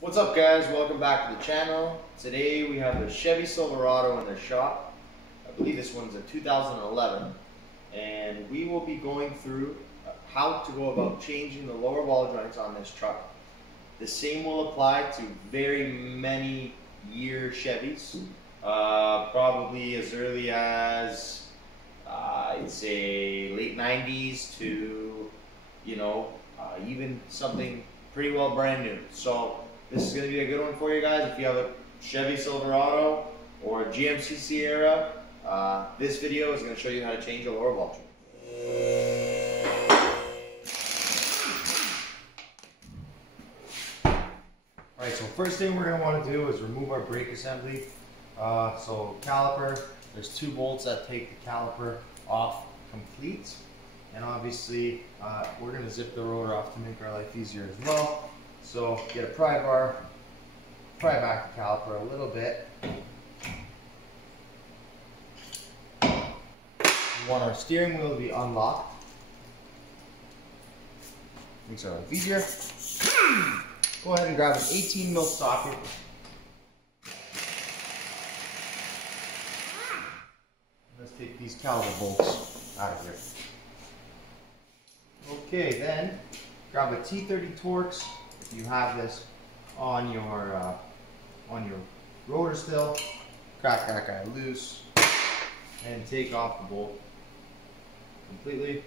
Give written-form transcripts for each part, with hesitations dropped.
What's up guys, welcome back to the channel. Today we have the Chevy Silverado in the shop. I believe this one's a 2011 and we will be going through how to go about changing the lower ball joints on this truck. The same will apply to very many year Chevys, probably as early as I'd say late 90s to even something pretty well brand new. So this is going to be a good one for you guys. If you have a Chevy Silverado or a GMC Sierra, this video is going to show you how to change a lower ball joint. Alright, so first thing we're going to want to do is remove our brake assembly. So caliper, there's two bolts that take the caliper off complete. And obviously we're going to zip the rotor off to make our life easier as well. So get a pry bar, pry back the caliper a little bit. We want our steering wheel to be unlocked. Makes our life easier. Go ahead and grab an 18 mil socket. Let's take these caliper bolts out of here. Okay, then grab a T30 Torx. If you have this on your rotor still, crack that guy loose and take off the bolt completely.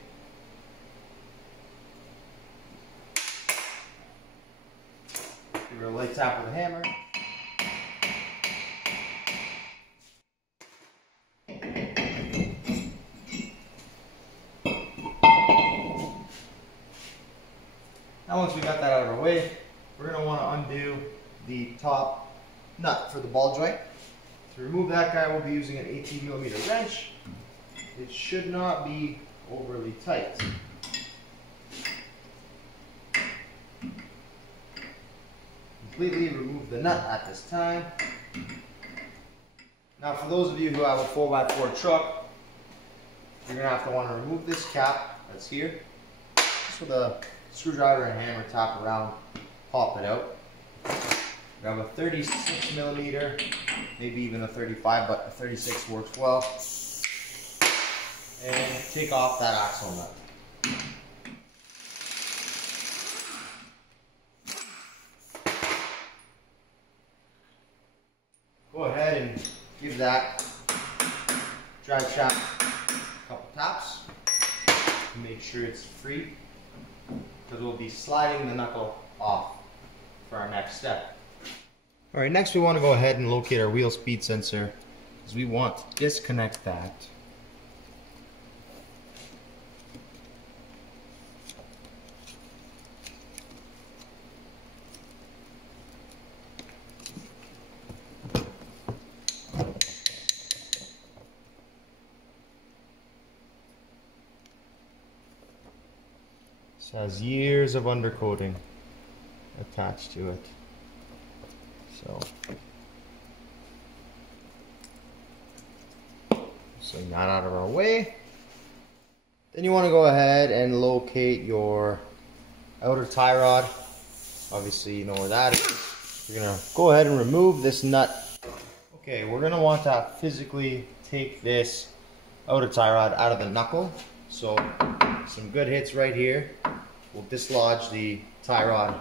Give it a light tap with a hammer. Now once we got that out of our way, we're going to want to undo the top nut for the ball joint. To remove that guy, we'll be using an 18mm wrench. It should not be overly tight. Completely remove the nut at this time. Now for those of you who have a 4x4 truck, you're going to have to want to remove this cap that's here. Just with a screwdriver and hammer, tap around, pop it out. Grab a 36mm, maybe even a 35, but a 36 works well. And take off that axle nut. Go ahead and give that drive shaft a couple taps to make sure it's free, because we'll be sliding the knuckle off for our next step. Alright, next we want to go ahead and locate our wheel speed sensor, because we want to disconnect that. This has years of undercoating attached to it. Swing that out of our way. Then you want to go ahead and locate your outer tie rod. Obviously you know where that is. You're going to go ahead and remove this nut. Okay, we're going to want to physically take this outer tie rod out of the knuckle. So some good hits right here will dislodge the tie rod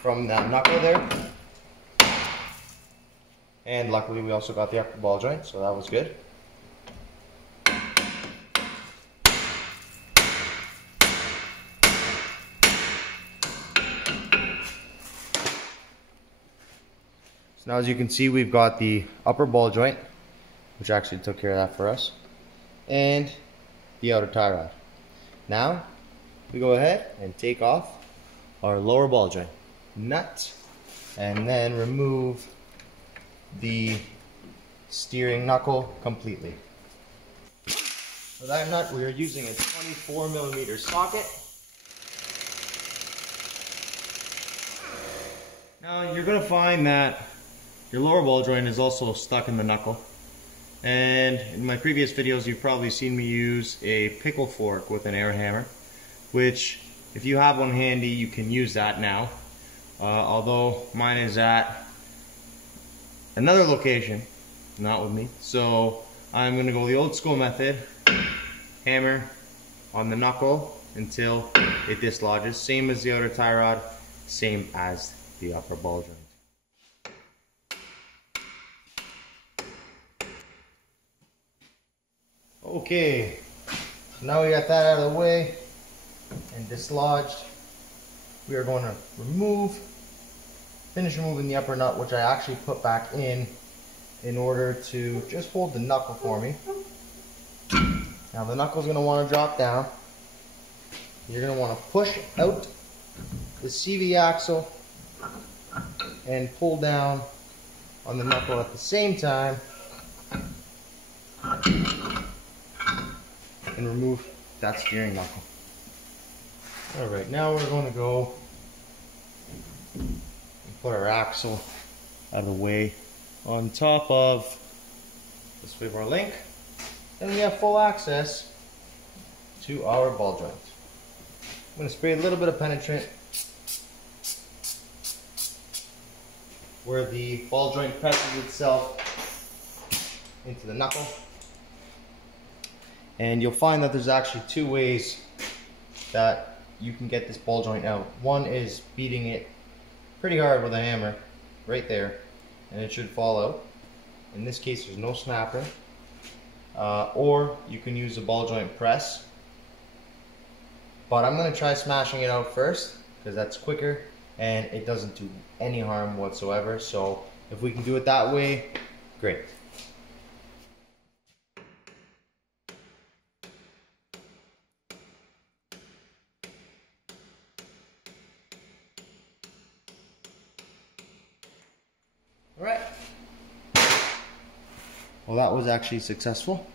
from that knuckle there. And luckily we also got the upper ball joint, so that was good. So now as you can see, we've got the upper ball joint, which actually took care of that for us, and the outer tie rod. Now we go ahead and take off our lower ball joint nut and then remove the steering knuckle completely. For that nut, we are using a 24mm socket. Now you're going to find that your lower ball joint is also stuck in the knuckle. And in my previous videos, you've probably seen me use a pickle fork with an air hammer, which if you have one handy, you can use that now. although mine is at another location, not with me. So I'm gonna go the old school method, hammer on the knuckle until it dislodges. Same as the outer tie rod, same as the upper ball joint. Okay, so now we got that out of the way and dislodged. We are going to finish removing the upper nut, which I actually put back in order to just hold the knuckle for me. Now the knuckle's going to want to drop down. You're going to want to push out the CV axle and pull down on the knuckle at the same time and remove that steering knuckle. Alright, now we're going to go and put our axle out of the way on top of the swivel link. Then we have full access to our ball joint. I'm going to spray a little bit of penetrant where the ball joint presses itself into the knuckle. And you'll find that there's actually two ways that you can get this ball joint out. One is beating it pretty hard with a hammer right there, and it should fall out. In this case, there's no snapper. Or you can use a ball joint press. But I'm going to try smashing it out first because that's quicker and it doesn't do any harm whatsoever. So if we can do it that way, great. Alright. Well, that was actually successful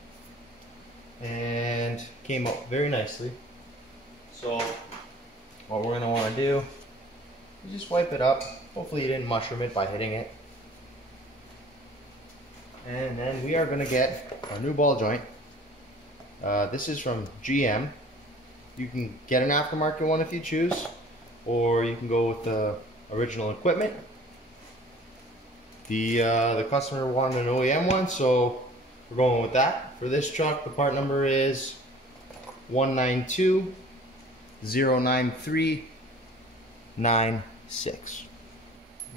and came up very nicely. So what we're going to want to do is just wipe it up. Hopefully you didn't mushroom it by hitting it. And then we are going to get our new ball joint. This is from GM. You can get an aftermarket one if you choose, or you can go with the original equipment. The customer wanted an OEM one, so we're going with that. For this truck, the part number is 192-093-96.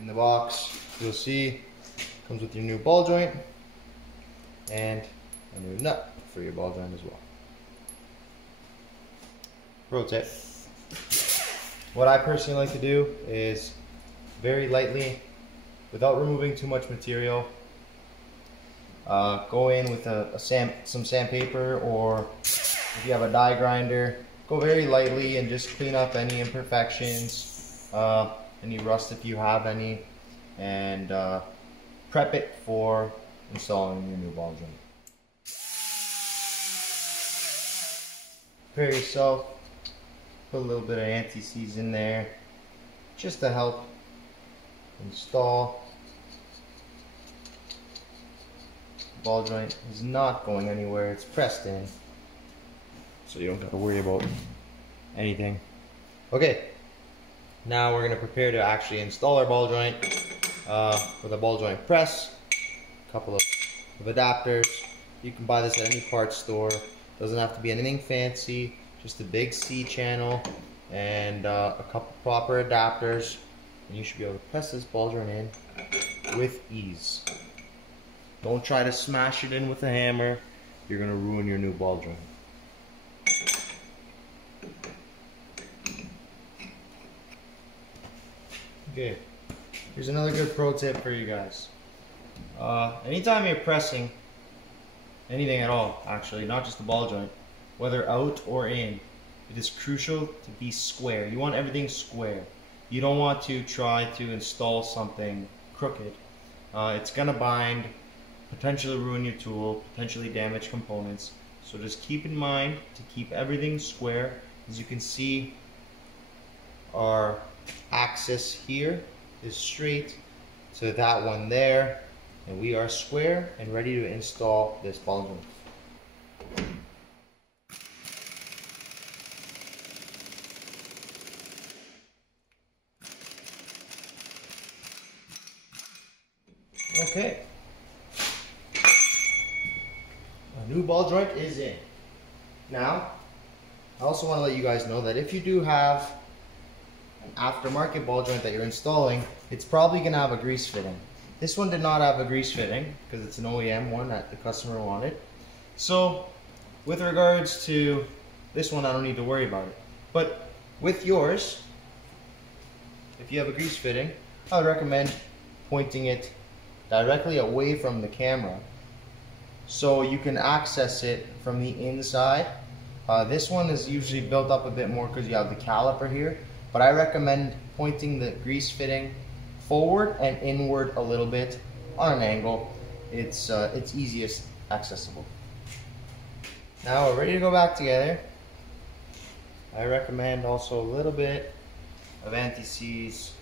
In the box, you'll see, comes with your new ball joint and a new nut for your ball joint as well. Pro tip. What I personally like to do is very lightly, without removing too much material, go in with some sandpaper, or if you have a die grinder, go very lightly and just clean up any imperfections, any rust if you have any, and prep it for installing your new ball joint. Prepare yourself, put a little bit of anti-seize in there just to help install. The ball joint is not going anywhere, it's pressed in, so you don't have to worry about anything. Okay, now we're going to prepare to actually install our ball joint with a ball joint press, a couple of adapters. You can buy this at any parts store. Doesn't have to be anything fancy, just a big C channel and a couple proper adapters, and you should be able to press this ball joint in with ease. Don't try to smash it in with a hammer. You're going to ruin your new ball joint. Okay, here's another good pro tip for you guys. Anytime you're pressing anything at all, actually, not just the ball joint, whether out or in, it is crucial to be square. You want everything square. You don't want to try to install something crooked. It's going to bind, potentially ruin your tool, potentially damage components. So just keep in mind to keep everything square. As you can see, our axis here is straight to that one there, and we are square and ready to install this ball joint. Okay. A new ball joint is in. Now, I also want to let you guys know that if you do have an aftermarket ball joint that you're installing, it's probably going to have a grease fitting. This one did not have a grease fitting because it's an OEM one that the customer wanted. So, with regards to this one, I don't need to worry about it. But with yours, if you have a grease fitting, I would recommend pointing it directly away from the camera so you can access it from the inside. This one is usually built up a bit more because you have the caliper here, but I recommend pointing the grease fitting forward and inward a little bit on an angle. It's easiest accessible. Now we're ready to go back together. I recommend also a little bit of anti-seize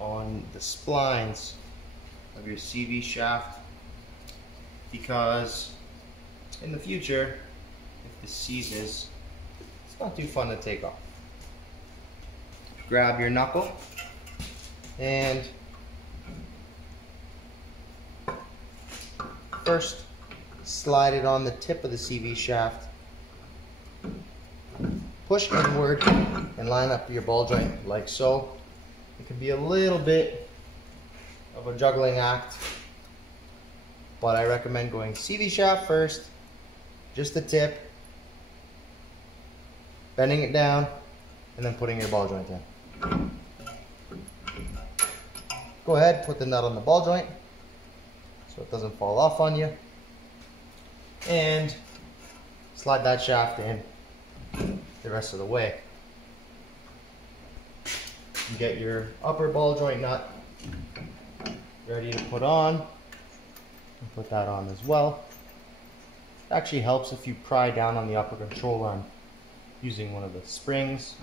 on the splines of your CV shaft, because in the future, if this seizes, it's not too fun to take off. Grab your knuckle and first slide it on the tip of the CV shaft, push inward and line up your ball joint like so. It can be a little bit of a juggling act, but I recommend going CV shaft first, just the tip, bending it down, and then putting your ball joint in. Go ahead, put the nut on the ball joint so it doesn't fall off on you, and slide that shaft in the rest of the way. You get your upper ball joint nut ready to put on, and put that on as well. It actually helps if you pry down on the upper control arm using one of the springs.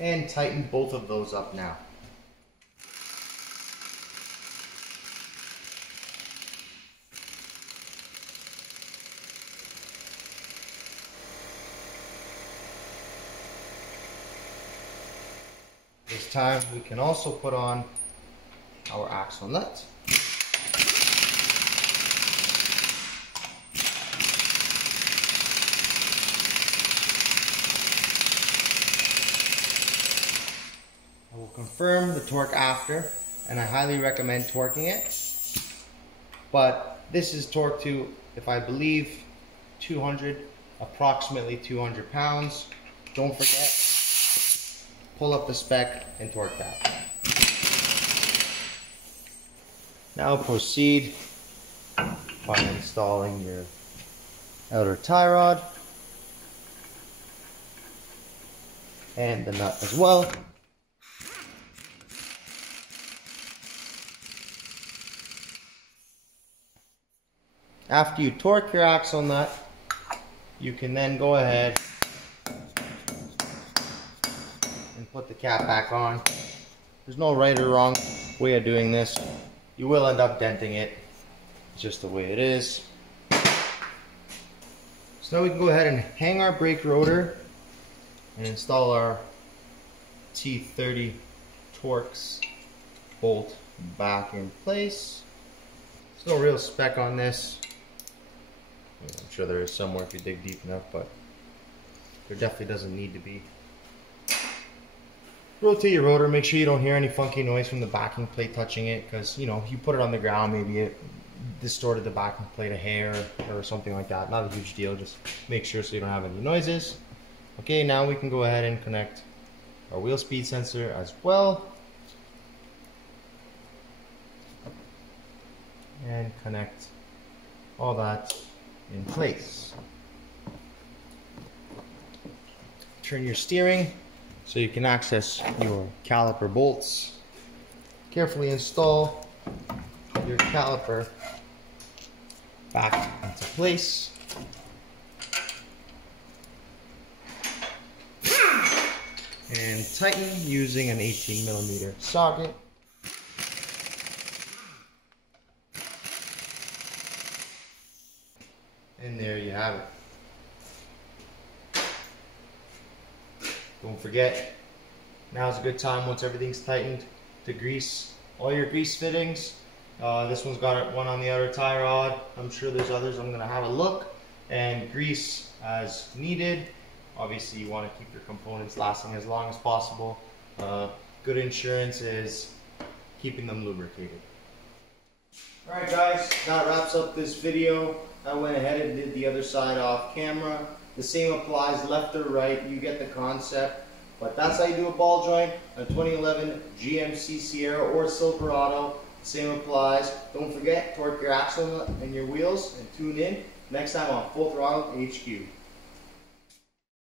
And tighten both of those up now. This time we can also put on our axle nut. I will confirm the torque after, and I highly recommend torquing it. But this is torque to, if I believe, 200, approximately 200 pounds. Don't forget, pull up the spec and torque that. Now proceed by installing your outer tie rod and the nut as well. After you torque your axle nut, you can then go ahead and put the cap back on. There's no right or wrong way of doing this. You will end up denting it. It's just the way it is. So now we can go ahead and hang our brake rotor and install our T30 Torx bolt back in place. There's no real spec on this. I'm sure there is somewhere if you dig deep enough, but there definitely doesn't need to be. Rotate your rotor, make sure you don't hear any funky noise from the backing plate touching it, because you know, if you put it on the ground, maybe it distorted the backing plate a hair or something like that. Not a huge deal, just make sure so you don't have any noises. Okay, now we can go ahead and connect our wheel speed sensor as well. And connect all that in place. Turn your steering so you can access your caliper bolts. Carefully install your caliper back into place. And tighten using an 18mm socket. And there you have it. Don't forget, now's a good time once everything's tightened to grease all your grease fittings. This one's got one on the outer tie rod. I'm sure there's others. I'm gonna have a look and grease as needed. Obviously you want to keep your components lasting as long as possible. Good insurance is keeping them lubricated. Alright guys, that wraps up this video. I went ahead and did the other side off camera. The same applies left or right, you get the concept. But that's how you do a ball joint, a 2011 GMC Sierra or Silverado. Same applies. Don't forget, torque your axle and your wheels and tune in next time on Full Throttle HQ.